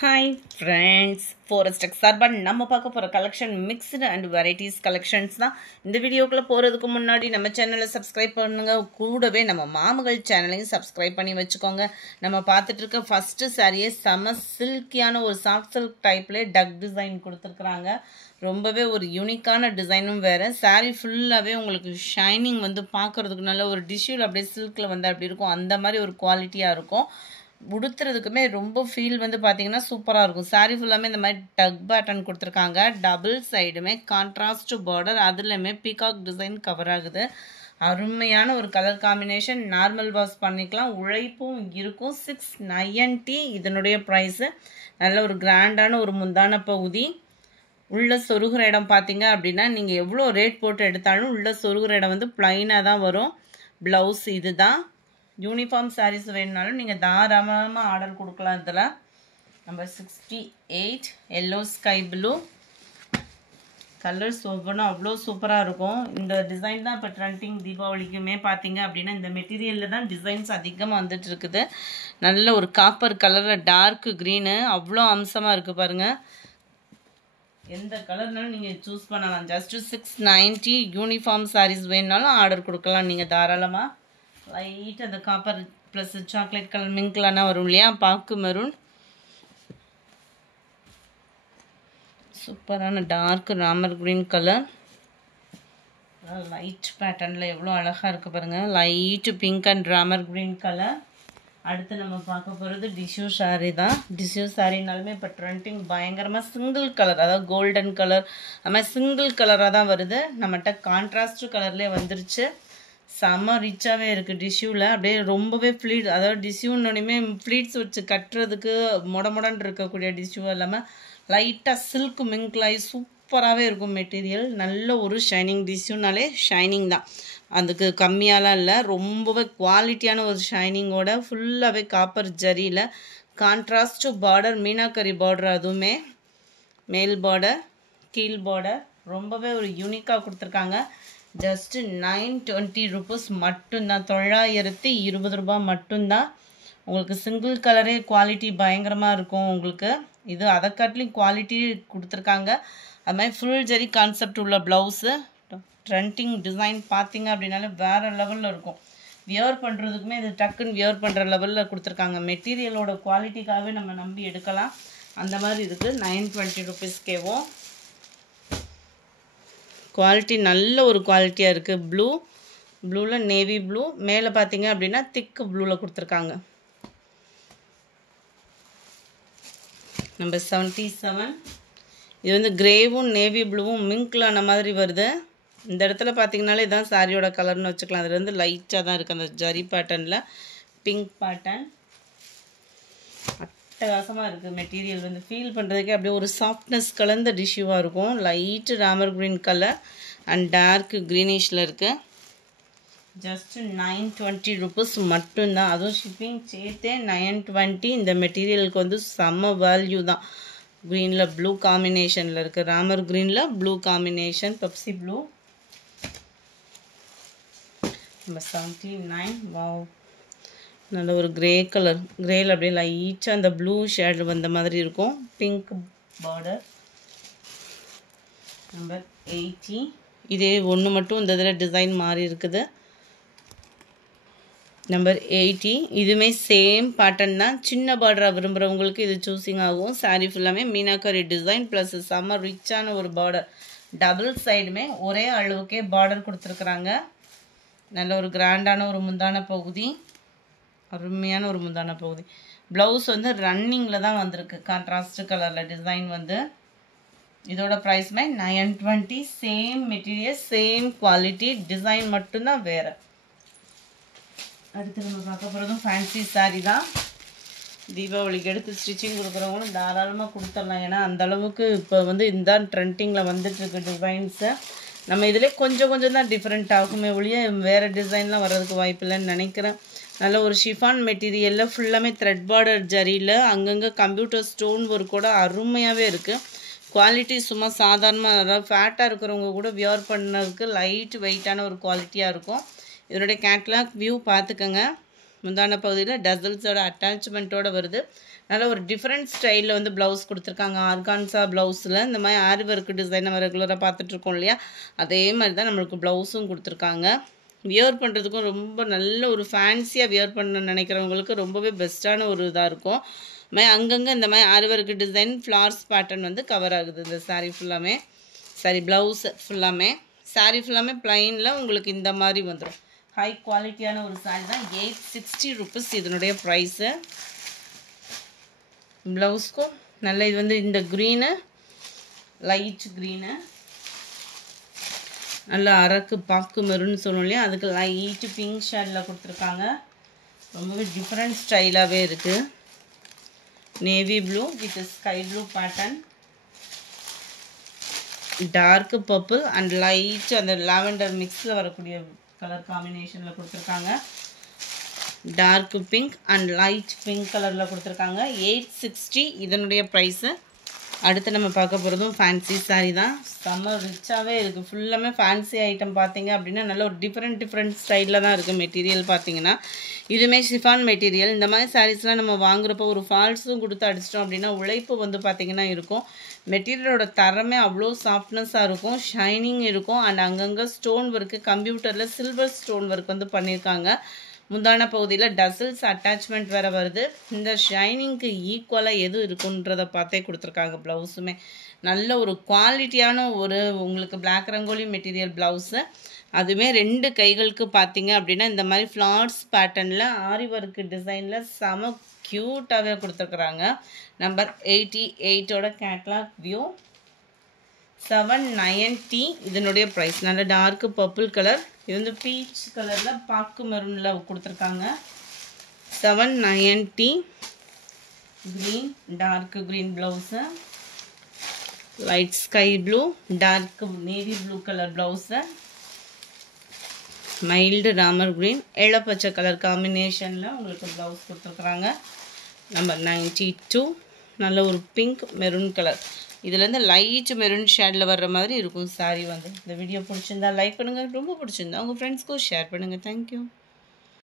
Hi friends, Forest X Urban நம்ம பார்க்க போற collection mixed and varieties collections தான். இந்த வீடியோக்குள்ள போறதுக்கு முன்னாடி நம்ம சேனலை சப்ஸ்கிரைப் பண்ணுங்க. கூடவே நம்ம மாமகள் சேனலையும் சப்ஸ்கிரைப் பண்ணி வச்சுக்கோங்க. நம்ம பார்த்துட்டு இருக்க ஃபர்ஸ்ட் சாரியே செம சில்கியான ஒரு சாஃப்ட் சில்க் டைப்ல டக் டிசைன் கொடுத்துருக்காங்க. ரொம்பவே ஒரு யூனிக்கான டிசைனும் வேற. சாரி ஃபுல்லாவே உங்களுக்கு ஷைனிங் வந்து பார்க்கிறதுக்கு நல்ல ஒரு டிஷ்யூல அப்படியே சில்க்ல வந்து அப்படி இருக்கும். அந்த மாதிரி ஒரு குவாலிட்டியா இருக்கும். உடுத்துறதுக்குமே ரொம்ப ஃபீல் வந்து பார்த்தீங்கன்னா சூப்பராக இருக்கும். சாரீ ஃபுல்லாமே இந்த மாதிரி டக் பேட்டர்ன் கொடுத்துருக்காங்க. டபுள் சைடுமே கான்ட்ராஸ்ட் பார்டர், அதுலேயுமே பீகாக் டிசைன் கவர் ஆகுது. அருமையான ஒரு கலர் காம்பினேஷன். நார்மல் வாஷ் பண்ணிக்கலாம், உழைப்பும் இருக்கும். 690 இதனுடைய ப்ரைஸு. நல்ல ஒரு கிராண்டான ஒரு முந்தான பகுதி. உள்ள சொருகிற இடம் பார்த்தீங்க அப்படின்னா நீங்கள் எவ்வளோ ரேட் போட்டு எடுத்தாலும் உள்ள சொருகிற இடம் வந்து பிளைனாக தான் வரும். ப்ளவுஸ் இதுதான். யூனிஃபார்ம் சாரீஸ் வேணுனாலும் நீங்கள் தாராளமாக ஆர்டர் கொடுக்கலாம். இதில் number 68 yellow sky blue colours ஒவ்வொன்றும் அவ்வளோ சூப்பராக இருக்கும். இந்த டிசைன் தான் இப்போ ட்ரெண்டிங். தீபாவளிக்குமே பார்த்தீங்க அப்படின்னா இந்த மெட்டீரியலில் தான் டிசைன்ஸ் அதிகமாக வந்துட்டு இருக்குது. நல்ல ஒரு காப்பர் கலரில் டார்க் க்ரீனு அவ்வளோ அம்சமாக இருக்குது பாருங்கள். எந்த கலர்னாலும் நீங்கள் சூஸ் பண்ணலாம். ஜஸ்ட்டு 690 யூனிஃபார்ம் சாரீஸ் வேணுனாலும் ஆர்டர் கொடுக்கலாம் நீங்கள் தாராளமாக. லைட் அந்த காப்பர் ப்ளஸ் சாக்லேட் கலர் மிங்க்லானா வரும் இல்லையா, பாக்கு மெரூன். சூப்பரான dark Ramar green colour. Light பேட்டர்னில் எவ்வளோ அழகாக இருக்குது பாருங்கள். Light pink and Ramar green colour. அடுத்து நம்ம பார்க்க போகிறது டிஷ்யூ சாரீ தான். டிஷ்யூ சாரீனாலுமே இப்போ ட்ரெண்டிங் பயங்கரமாக சிங்கிள் கலர், அதாவது கோல்டன் கலர் அது மாதிரி சிங்கிள் கலராக தான் வருது. நம்மகிட்ட கான்ட்ராஸ்ட் கலர்லேயே வந்துருச்சு. செம்ம ரிச்சாகவே இருக்குது டிஷ்யூவில். அப்படியே ரொம்பவே ஃப்ளீட், அதாவது டிஷ்யூன்னொடையுமே ஃப்ளீட்ஸ் வச்சு கட்டுறதுக்கு மொடன்னு இருக்கக்கூடிய டிஷ்யூ இல்லாமல் லைட்டாக சில்க் மிங்க்லாகி சூப்பராகவே இருக்கும் மெட்டீரியல். நல்ல ஒரு ஷைனிங். டிஷ்யூனாலே ஷைனிங் தான், அதுக்கு கம்மியாலாம் இல்லை. ரொம்பவே குவாலிட்டியான ஒரு ஷைனிங்கோட ஃபுல்லாகவே காப்பர் ஜரியில் கான்ட்ராஸ்ட் பார்டர், மீனாக்கரி பார்டர், அதுவுமே மேல் பார்டர் கீழ் பார்டர் ரொம்பவே ஒரு யூனிக்காக கொடுத்துருக்காங்க. ஜஸ்ட்டு 920 ருபீஸ் மட்டும்தான். 920 ரூபா மட்டும்தான். உங்களுக்கு சிங்கிள் கலரே குவாலிட்டி பயங்கரமாக இருக்கும் உங்களுக்கு. இது அதை காட்டிலையும் குவாலிட்டி கொடுத்துருக்காங்க. அது மாதிரி ஃபுல் ஜரி கான்செப்ட் உள்ள ப்ளவுஸு. ட்ரெண்டிங் டிசைன் பார்த்தீங்க அப்படின்னாலே வேறு லெவலில் இருக்கும். வியர் பண்ணுறதுக்குமே இது டக்குன்னு வியர் பண்ணுற லெவலில் கொடுத்துருக்காங்க. மெட்டீரியலோட குவாலிட்டிக்காகவே நம்ம நம்பி எடுக்கலாம். அந்த மாதிரி இருக்குது. 920 ருபீஸ்க்கேவும் குவாலிட்டி நல்ல ஒரு குவாலிட்டியாக இருக்குது. ப்ளூவில் நேவி ப்ளூ, மேலே பார்த்தீங்க அப்படின்னா திக்கு ப்ளூவில் கொடுத்துருக்காங்க. நம்பர் 77 இது வந்து கிரேவும் நேவி ப்ளூவும் மிங்க்லான மாதிரி வருது. இந்த இடத்துல பார்த்தீங்கனாலே இதுதான் சாரியோட கலர்னு வச்சுக்கலாம். அதில் வந்து லைட்டாக தான் இருக்குது அந்த ஜரி பேட்டர்னில் பிங்க் பேட்டர்ன். அட்டகாசமாக இருக்குது மெட்டீரியல். வந்து ஃபீல் பண்ணுறதுக்கே அப்படியே ஒரு சாஃப்ட்னஸ் கலந்த டிஷ்யூவாக இருக்கும். Light Ramar green colour and dark க்ரீனிஷில் இருக்குது. ஜஸ்ட்டு 920 ருபீஸ் மட்டும்தான். அதுவும் ஷிப்பிங் சேர்த்தே 920. இந்த மெட்டீரியலுக்கு வந்து செம்ம வேல்யூ தான். க்ரீனில் ப்ளூ காம்பினேஷனில் இருக்குது. ராமர் க்ரீனில் blue combination, Pepsi blue. Number 79 wow, நல்ல ஒரு கிரே கலர். கிரேயில் அப்படியே லைட்டாக அந்த ப்ளூ ஷேட் வந்த மாதிரி இருக்கும். Pink border. நம்பர் 80 இதே ஒன்று மட்டும் இந்த இதில் டிசைன் மாறி இருக்குது. நம்பர் 80 இதுவுமே சேம் பேட்டர்ன் தான். சின்ன பார்டராக விரும்புகிறவங்களுக்கு இது சூஸிங் ஆகும். சாரீ ஃபுல்லாமே மீனாக்கரி டிசைன் ப்ளஸ் செம்ம ரிச்சான ஒரு பார்டர். டபுள் சைடுமே ஒரே அளவுக்கே பார்டர் கொடுத்துருக்குறாங்க. நல்ல ஒரு கிராண்டான ஒரு முந்தான பகுதி, அருமையான ஒரு முந்தான பகுதி. ப்ளவுஸ் வந்து ரன்னிங்கில் தான் வந்திருக்கு. கான்ட்ராஸ்ட் கலரில் டிசைன் வந்து. இதோட ப்ரைஸ்மே 920. Same material, same quality, design மட்டும்தான் வேறு. அடுத்து நம்ம பார்க்க போகிறதும் ஃபேன்சி சாரீ தான். தீபாவளிக்கு எடுத்து ஸ்டிச்சிங் கொடுக்குறவங்களும் தாராளமாக கொடுத்துடலாம். ஏன்னா அந்தளவுக்கு இப்போ வந்து இந்த ட்ரெண்டிங்கில் வந்துட்டுருக்கு டிசைன்ஸை. நம்ம இதிலே கொஞ்சம் தான் டிஃப்ரெண்ட் ஆகுமே ஒழிய வேறு டிசைன்லாம் வர்றதுக்கு வாய்ப்பு இல்லைன்னு நினைக்கிறேன். நல்ல ஒரு ஷிஃபான் மெட்டீரியலில் ஃபுல்லாமே த்ரெட் பார்டர் ஜரியில் அங்கங்கே கம்ப்யூட்டர் ஸ்டோன் ஒர்க் கூட அருமையாகவே இருக்குது. குவாலிட்டி சும்மா சாதாரணமாக, அதாவது ஃபேட்டாக இருக்கிறவங்க கூட வியர் பண்ணதுக்கு லைட் வெயிட்டான ஒரு குவாலிட்டியாக இருக்கும். இதனுடைய கேட்லாக் வியூ பார்த்துக்கோங்க. முந்தான பகுதியில் டசல்ஸோட அட்டாச்மெண்ட்டோடு வருது. நல்ல ஒரு டிஃப்ரெண்ட் ஸ்டைலில் வந்து ப்ளவுஸ் கொடுத்துருக்காங்க. ஆர்கான்ஸா ப்ளவுஸில் இந்த மாதிரி ஆரி ஒர்க் டிசைன் நம்ம ரெகுலராக பார்த்துட்ருக்கோம் இல்லையா, அதே மாதிரி தான் நம்மளுக்கு ப்ளவுஸும் கொடுத்துருக்காங்க. வியர் பண்ணுறதுக்கும் ரொம்ப நல்ல ஒரு ஃபேன்சியாக வியர் பண்ண நினைக்கிறவங்களுக்கு ரொம்பவே பெஸ்ட்டான ஒரு இதாக இருக்கும். அங்கங்கே இந்த மாதிரி ஆரி ஒர்க் டிசைன் ஃப்ளார்ஸ் பேட்டர்ன் வந்து கவர் ஆகுது இந்த சாரீ ஃபுல்லாமே. சாரி ப்ளவுஸ் ஃபுல்லாமே, சாரீ ஃபுல்லாமே ப்ளைனில் உங்களுக்கு இந்த மாதிரி வந்துடும். ஹை குவாலிட்டியான ஒரு சாரீ தான். 860 rupees இதனுடைய ப்ரைஸு. ப்ளவுஸ்க்கும் நல்ல இது வந்து இந்த க்ரீனு, லைட் க்ரீனு, நல்ல அரக்கு பாக்கு மெருன்னு சொல்லணும் இல்லையா, அதுக்கு லைட்டு பிங்க் ஷேடில் கொடுத்துருக்காங்க. ரொம்பவே டிஃப்ரெண்ட் ஸ்டைலாகவே இருக்குது. Navy blue with sky blue pattern, dark purple and light அந்த லாவெண்டர் மிக்ஸில் வரக்கூடிய கலர் காம்பினேஷனில் கொடுத்துருக்காங்க. Dark pink and light pink கலரில் கொடுத்துருக்காங்க. 860 இதனுடைய ப்ரைஸு. அடுத்து நம்ம பார்க்க போகிறதும் ஃபேன்சி சாரீ தான். செம்ம ரிச்சாகவே இருக்குது. ஃபுல்லாமே ஃபேன்சி ஐட்டம் பார்த்தீங்க அப்படின்னா நல்ல ஒரு டிஃப்ரெண்ட் ஸ்டைலில் தான் இருக்குது. மெட்டீரியல் பார்த்தீங்கன்னா இதுவுமே ஷிஃபான் மெட்டீரியல். இந்த மாதிரி சாரீஸ்லாம் நம்ம வாங்குறப்போ ஒரு ஃபால்ஸும் கொடுத்து அடிச்சிட்டோம் அப்படின்னா உழைப்பு வந்து பார்த்திங்கன்னா இருக்கும். மெட்டீரியலோட தரமே அவ்வளோ சாஃப்ட்னஸாக இருக்கும், ஷைனிங் இருக்கும். அண்ட் அங்கங்கே ஸ்டோன் ஒர்க்கு, கம்ப்யூட்டரில் சில்வர் ஸ்டோன் ஒர்க் வந்து பண்ணியிருக்காங்க. முந்தான பகுதியில் டசில்ஸ் அட்டாச்மெண்ட் வேறு வருது. இந்த ஷைனிங்க்கு ஈக்குவலாக எது இருக்குன்றதை பார்த்தே கொடுத்துருக்காங்க. ப்ளவுஸுமே நல்ல ஒரு குவாலிட்டியான ஒரு உங்களுக்கு பிளாக் ரங்கோலி மெட்டீரியல் ப்ளவுஸு. அதுவுமே 2 கைகளுக்கு பார்த்தீங்க அப்படின்னா இந்த மாதிரி ஃப்ளார்ஸ் பேட்டர்னில் ஆரி ஒர்க்கு டிசைனில் செம க்யூட்டாகவே கொடுத்துருக்குறாங்க. Number 88ஓட catalogue view. 790 இதனுடைய ப்ரைஸ். நல்ல டார்க் பர்பிள் கலர், இது வந்து பீச் கலரில் பாக்கு மெரூனில் கொடுத்துருக்காங்க. 790 green, dark green blouse, light sky blue, dark navy blue colour blouse, mild Ramar green, இளப்பச்சை கலர் காம்பினேஷனில் உங்களுக்கு ப்ளவுஸ் கொடுத்துருக்குறாங்க. நம்பர் 92 நல்ல ஒரு பிங்க் மெரூன் கலர். இதுலேருந்து லைட் மெரூன் ஷேடில் வர்ற மாதிரி இருக்கும் சாரீ வந்து. இந்த வீடியோ பிடிச்சிருந்தா லைக் பண்ணுங்கள், ரொம்ப பிடிச்சிருந்தா உங்கள் ஃப்ரெண்ட்ஸ்க்கும் ஷேர் பண்ணுங்கள். தேங்க்யூ.